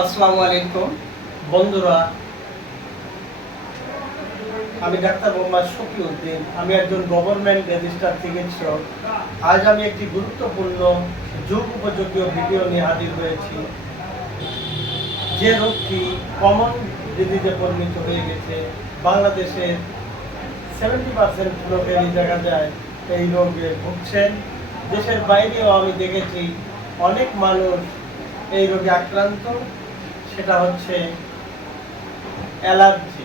আসসালামু আলাইকুম। বন্ধুরা, আমি ডাক্তার মোহাম্মদ শফিউদ্দিন, আমি একজন গভর্নমেন্ট রেজিস্টার চিকিৎসক। আজ আমি একটি গুরুত্বপূর্ণ যুগ উপযোগী ভিডিও নিয়ে হাজির হয়েছি। যে রোগটি কমন ডিজিজে পরিণত হয়ে গেছে বাংলাদেশের সেভেন্টি পার্সেন্ট লোকেরই দেখা যায় এই রোগে ভুগছেন। দেশের বাইরেও আমি দেখেছি অনেক মানুষ এই রোগে আক্রান্ত। সেটা হচ্ছে অ্যালার্জি।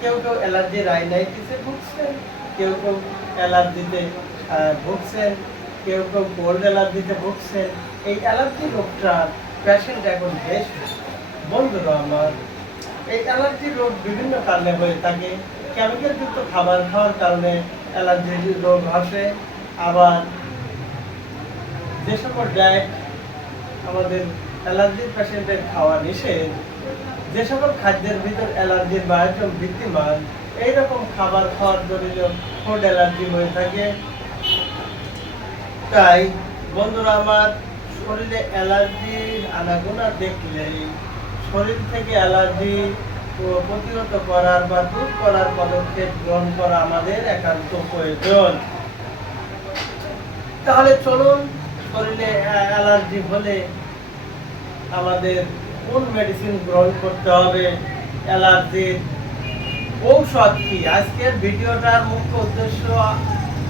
কেউ কেউ অ্যালার্জি রাইনাইটিসে ভুগছেন কেউ কেউ অ্যালার্জিতে ভুগছেন কেউ কেউ কোল্ড অ্যালার্জিতে ভুগছেন এই অ্যালার্জি রোগটার পেশেন্ট এখন বেশ বন্ধুরা আমার। এই অ্যালার্জি রোগ বিভিন্ন কারণে হয়ে থাকে। কেমিক্যালযুক্ত খাবার খাওয়ার কারণে অ্যালার্জি রোগ আসে। আবার যে সকল ডায়েট আমাদের অ্যালার্জির পেশেন্টের খাওয়া নিষেধ। যে সকল খাদ্যের ভিতর অ্যালার্জির বায়োজম বিদ্যমান এইরকম খাবার খাওয়ার জন্য ফুড অ্যালার্জি হয়ে থাকে। তাই বন্ধুরা, আমার শরীরে অ্যালার্জির আনাগোনা দেখলেই শরীর থেকে অ্যালার্জি প্রতিহত করার বা দূর করার পদক্ষেপ গ্রহণ করা আমাদের একান্ত প্রয়োজন। তাহলে চলুন, শরীরে অ্যালার্জি হলে আমাদের কোন মেডিসিন গ্রহণ করতে হবে? অ্যালার্জির ঔষধ কি? আজকের ভিডিওটার মুখ্য উদ্দেশ্য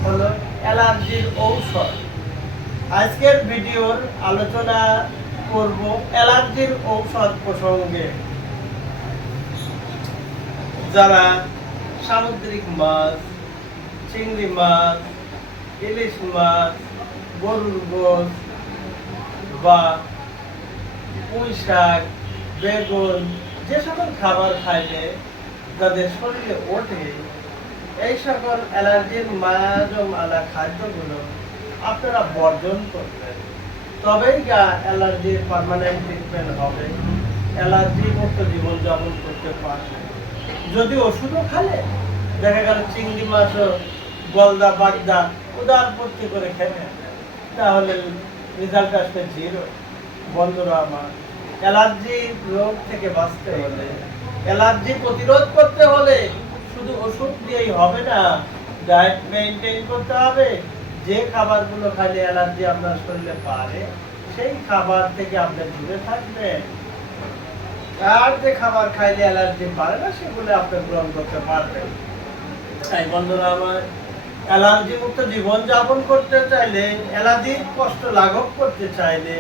হলো অ্যালার্জির ঔষধ। আজকের ভিডিওর আলোচনা করব অ্যালার্জির ঔষধ প্রসঙ্গে। যারা সামুদ্রিক মাছ, চিংড়ি মাছ, ইলিশ মাছ, গরুর গোস বা পুঁই শাক বেগুন, যে সকল খাবার খাইলে যাদের শরীরে ওঠে, এই সকল অ্যালার্জির মায়াজম আলা খাদ্যগুলো আপনারা বর্জন করবেন। তবেই গা অ্যালার্জির পার্মানেন্ট ট্রিটমেন্ট হবে অ্যালার্জি মুক্ত জীবনযাপন করতে পারবে। যদি ওষুধও খালে, দেখা গেল চিংড়ি মাছও গলদা বাগদা উদার করে খেলেন তাহলে রেজাল্ট আসবে জিরো। বন্ধুরা আমার অ্যালার্জি রোগ থেকে বাঁচতে হলে অ্যালার্জি প্রতিরোধ করতে হলে শুধু ওষুধ দিয়েই হবে না, ডায়েট মেনটেন করতে হবে। যে খাবারগুলো খাইলে অ্যালার্জি আপনার শরীরে পারে সেই খাবার থেকে আপনি দূরে থাকবেন। আর যে খাবার খাইলে অ্যালার্জি পারে না, সেগুলো আপনি গ্রহণ করতে পারবেন। তাই বন্ধুরা আমার অ্যালার্জি মুক্ত জীবন যাপন করতে চাইলে অ্যালার্জির কষ্ট লাঘব করতে চাইলে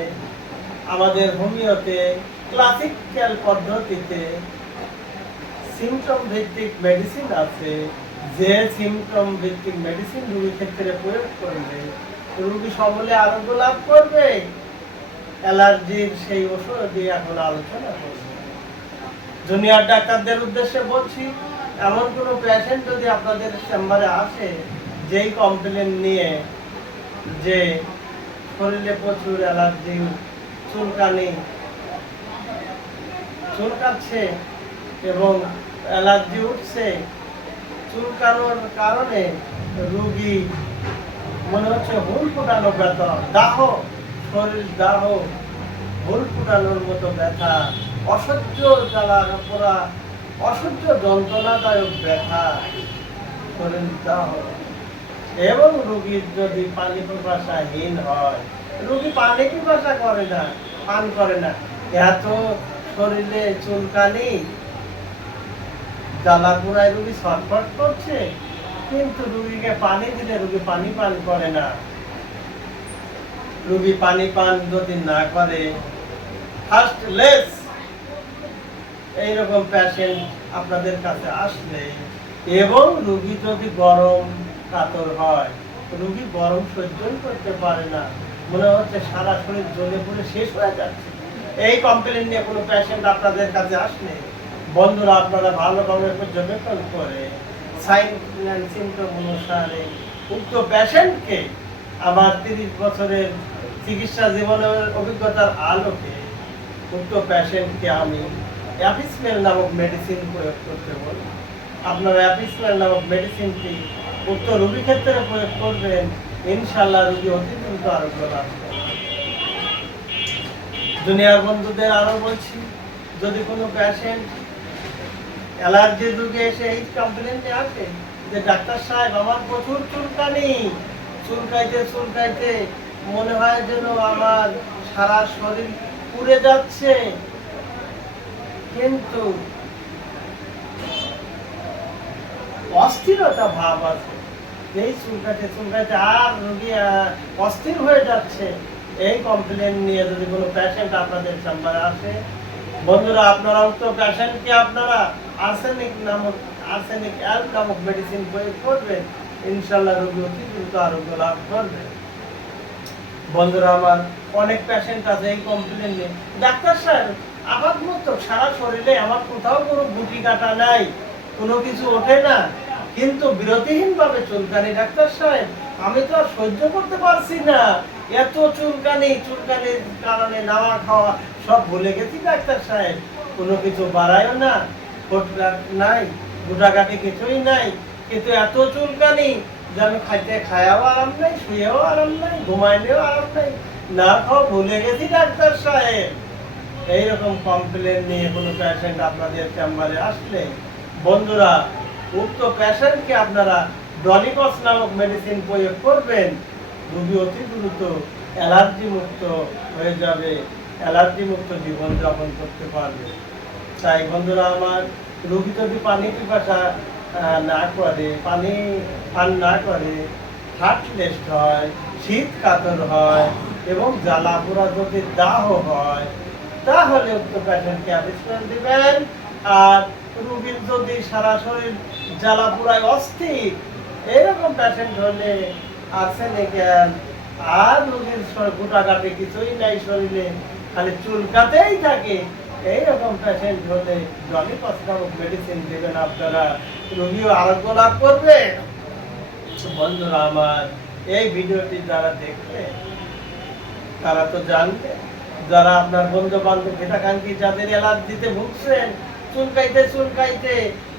আমাদের হোমিওতে ক্লাসিক্যাল পদ্ধতিতে সিমটম ভিত্তিক মেডিসিন আছে। যে সিমটম ভিত্তিক মেডিসিন রোগীর ক্ষেত্রে প্রয়োগ করলে রোগী সমলে আরোগ্য লাভ করবে। অ্যালার্জির সেই ওষুধ দিয়ে এখন আলোচনা করব। জুনিয়র ডাক্তারদের উদ্দেশ্যে বলছি, এমন কোনো পেশেন্ট যদি আপনাদের চেম্বারে আসে, যেই কমপ্লেন নিয়ে যে শরীরে প্রচুর অ্যালার্জি চুলকানি চুলকাচ্ছে এবং অ্যালার্জি উঠছে। চুলকানোর কারণে রুগী মনে হচ্ছে হুল ফুটানো ব্যথা। দাহ, শরীর দাহ হুল ফুটানোর মতো ব্যথা, অসহ্য জ্বালা পোড়া, অসহ্য যন্ত্রণাদায়ক ব্যথা, শরীর দাহ। এবং রুগীর যদি পানি পিপাসাহীন হয় রুগী পানি পিপাসা করে না? পান করে না। এত শরীরে চুলকানি। জ্বালা পোড়ায় রুগী ছটফট করছে। কিন্তু রুগীকে পানি দিলে রুগী পানি পান করে না। রুগী পানি পান যদি না করে ফার্স্ট লেস এইরকম পেশেন্ট আপনাদের কাছে আসলে এবং রুগী যদি গরম কাতর হয়, রুগী গরম সহ্যই করতে পারে না। মনে হচ্ছে সারা শরীর জ্বলে পড়ে শেষ হয়ে যাচ্ছে। এই কমপ্লেন নিয়ে কোনো পেশেন্ট আপনাদের কাছে আসলে? বন্ধুরা, আপনারা ভালোভাবে পর্যবেক্ষণ করে সিমটম অনুসারে উক্ত আমার তিরিশ বছরের চিকিৎসা জীবনের অভিজ্ঞতার আলোকে উক্ত আমি অ্যাপিসমেল নামক মেডিসিন প্রয়োগ করতে বলি আপনারা অ্যাপিসমেল নামক মেডিসিনটি উক্ত রোগী ক্ষেত্রে প্রয়োগ করবেন ইনশাল্লাহ রোগী অতি দ্রুত আরোগ্য লাভ দুনিয়ার বন্ধুদের আরও বলছি, যদি কোনো পেশেন্ট অ্যালার্জি রোগে এসে এই কমপ্লেন নিয়ে আসে, যে ডাক্তার সাহেব আমার প্রচুর চুলকানি, চুলকাইতে চুলকাইতে মনে হয় যেন আমার সারা শরীর পুড়ে যাচ্ছে। কিন্তু অস্থিরতা ভাব আছে। এই চুলকাতে চুলকাতে আর রোগী অস্থির হয়ে যাচ্ছে। এই কমপ্লেন নিয়ে যদি কোনো পেশেন্ট আপনাদের চেম্বারে আসে, বন্ধুরা আপনারা উক্ত পেশেন্টকে আপনারা? আর্সেনিক নামক আর্সেনিক অ্যাল্প নামক মেডিসিন প্রয়োগ করবেন। ইনশাল্লাহ রোগী অতি দ্রুত আরোগ্য লাভ করবে। বন্ধুরা, আমার অনেক পেশেন্ট আছে এই কমপ্লেন নিয়ে। ডাক্তার সাহেব আঘাত মুক্ত সারা শরীরে আমার কোথাও কোনো গুটি কাটা নাই। কোনো কিছু ওঠে না। কিন্তু বিরতিহীন ভাবে চুলকানি, ডাক্তার সাহেব, আমি তো আর সহ্য করতে পারছি না। এত চুলকানি, চুলকানির কারণে নাওয়া খাওয়া সব ভুলে গেছি ডাক্তার সাহেব। কোনো কিছু বাড়ায়ও না নাই গোটাকাটি কিছুই নাই। কিন্তু এত চুলকানি যে আমি খাইতে খায়াও আরাম নাই, শুয়েও আরাম নাই, ঘুমাইলেও আরাম নাই, না খাও ভুলে গেছি ডাক্তার সাহেব। এইরকম কমপ্লেন নিয়ে কোনো প্যাশেন্ট আপনাদের চেম্বারে আসলে, বন্ধুরা উক্ত পেশেন্টকে আপনারা ডলিকস নামক মেডিসিন প্রয়োগ করবেন। রোগী অতি দ্রুত অ্যালার্জি মুক্ত হয়ে যাবে অ্যালার্জি মুক্ত জীবনযাপন করতে পারবে। তাই বন্ধুরা আমার, রোগী যদি পানি পিপাসা না করে, পানি পান না করে হার্টলেস্ট হয়, শীত কাতর হয় এবং জ্বালা পোড়া যদি দাহ হয়, তাহলে উক্ত পেশেন্টকে অ্যাডমিশন দিবেন। আর রোগীর যদি সারা শরীর জ্বালা পোড়ায় অস্থির, এরকম পেশেন্ট হলে আর্সেনিক আর রোগীর গোটাগাটি কিছুই নাই শরীরে, খালি চুলকাতেই থাকে। এইরকম পেশেন্ট হলে জলিপস নামক মেডিসিন দেবেন আপনারা। রোগীও আরোগ্য লাভ করবে। বন্ধুরা আমার, এই ভিডিওটি যারা দেখবে তারা তো জানবে। যারা আপনার বন্ধু বান্ধব হিতাকাঙ্ক্ষী যাদের অ্যালার্জিতে ভুগছেন চুলকাইতে চুলকাইতে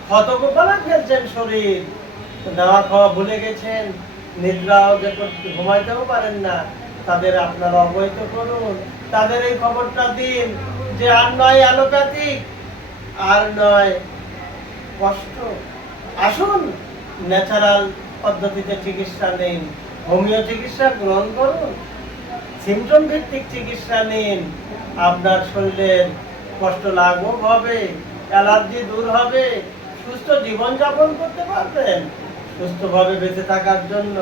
ক্ষতকোপালা ফেলছেন শরীর। দেওয়া খাওয়া ভুলে গেছেন। নিদ্রাও যে ঘুমাইতেও পারেন না। তাদের আপনারা অবহিত করুন। তাদের এই খবরটা দিন যে আর নয় অ্যালোপ্যাথিক, আর নয় কষ্ট। আসুন, ন্যাচারাল পদ্ধতিতে চিকিৎসা নিন। হোমিও চিকিৎসা গ্রহণ করুন। সিমটম ভিত্তিক চিকিৎসা নিন। আপনার শরীরের কষ্ট লাঘব হবে। অ্যালার্জি দূর হবে, সুস্থ জীবনযাপন করতে পারবেন। সুস্থভাবে বেঁচে থাকার জন্য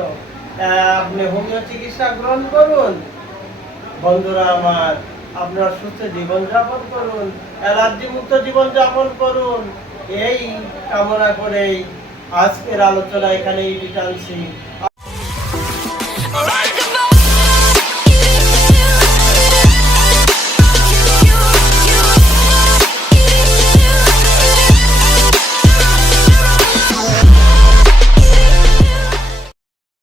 আপনি হোমিও চিকিৎসা গ্রহণ করুন। বন্ধুরা আমার, আপনার সুস্থ জীবনযাপন করুন অ্যালার্জি মুক্ত জীবনযাপন করুন। এই কামনা করেই আজকের আলোচনা এখানেই টানছি